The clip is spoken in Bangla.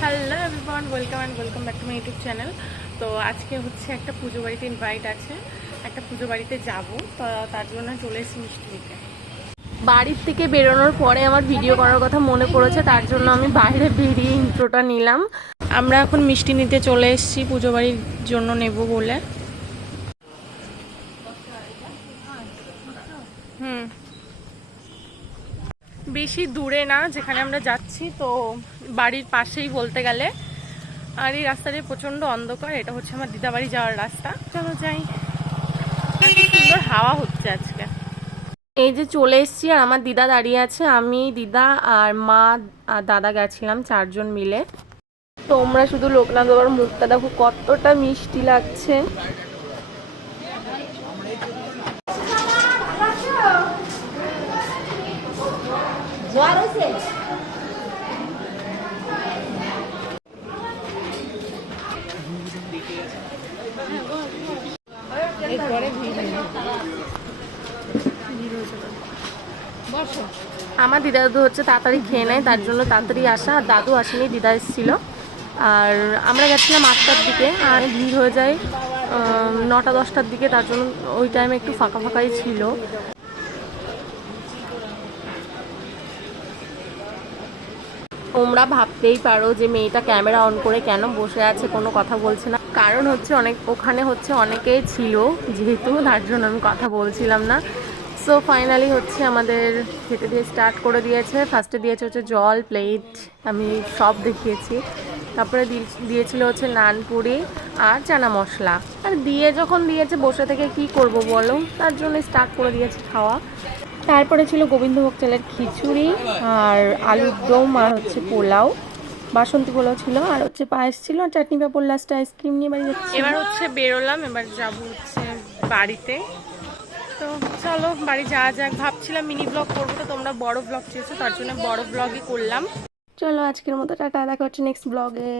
Hello everyone, welcome back to my YouTube channel. তো আজকে হচ্ছে একটা পুজো বাড়িতে ইনভাইট আছে, একটা পুজো বাড়িতে যাবো, তো তার জন্য চলে এসেছি মিষ্টি নিতে। বাড়ির থেকে বেরোনোর পরে আমার ভিডিও করার কথা মনে পড়েছে, তার জন্য আমি বাইরে বেরিয়ে ইন্ট্রোটা নিলাম। আমরা এখন মিষ্টি নিতে চলে এসেছি পুজো বাড়ির জন্য নেব বলে। বেশি দূরে না যেখানে আমরা যাচ্ছি, তো বাড়ির পাশেই বলতে গেলে। আর এই রাস্তাটি প্রচন্ড অন্ধকার, এটা হচ্ছে আমার দিদা বাড়ি যাওয়ার রাস্তা। চলো যাই। সুন্দর হাওয়া হচ্ছে আজকে। এই যে চলে এসেছি, আর আমার দিদা দাঁড়িয়ে আছে, আমি, দিদা আর মা আর দাদা গেছিলাম, 4 জন মিলে। তোমরা শুধু লোকনাথ বাবার মুখটা দেখো, কতটা মিষ্টি লাগছে। আমার দিদা দাদু হচ্ছে তাড়াতাড়ি খেয়ে নেয়, তার জন্য তাড়াতাড়ি আসা। আর দাদু আসেনি, দিদা এসেছিল। আর আমরা গেছিলাম 8টার দিকে, আর ভিড় হয়ে যায় 9টা-10টার দিকে, তার জন্য ওই টাইমে একটু ফাঁকা ফাঁকাই ছিল। তোমরা ভাবতেই পারো যে মেয়েটা ক্যামেরা অন করে কেন বসে আছে, কোনো কথা বলছে না। কারণ হচ্ছে ওখানে হচ্ছে অনেকেই ছিল যেহেতু, তার জন্য আমি কথা বলছিলাম না। সো ফাইনালি হচ্ছে আমাদের খেতে দিয়ে স্টার্ট করে দিয়েছে। ফার্স্টে দিয়েছে হচ্ছে জল, প্লেট, আমি সব দেখিয়েছি। তারপরে দিয়েছিল হচ্ছে নানপুরি আর চানা মশলা। আর যখন দিয়েছে বসে থেকে কি করব বলো, তার জন্য স্টার্ট করে দিয়েছে খাওয়া। তারপরে ছিল গোবিন্দভোগ চালের খিচুড়ি আর আলুর দম আর হচ্ছে পোলাও, বাসন্তী পোলাও ছিল, আর হচ্ছে পায়েস ছিল, আর চাটনি পাঁপড়, লাস্টে আইসক্রিম নিয়ে বাড়ি যাচ্ছি। এবার হচ্ছে বেরোলাম, এবার যাবো হচ্ছে বাড়িতে। তো চলো বাড়ি যাওয়া যাক। ভাবছিলাম মিনি ব্লগ করবো, তো তোমরা বড় ব্লগ চেয়েছো, তার জন্য বড় ব্লগই করলাম। চলো আজকের মতো টাটা, দেখা হচ্ছে নেক্সট ব্লগে।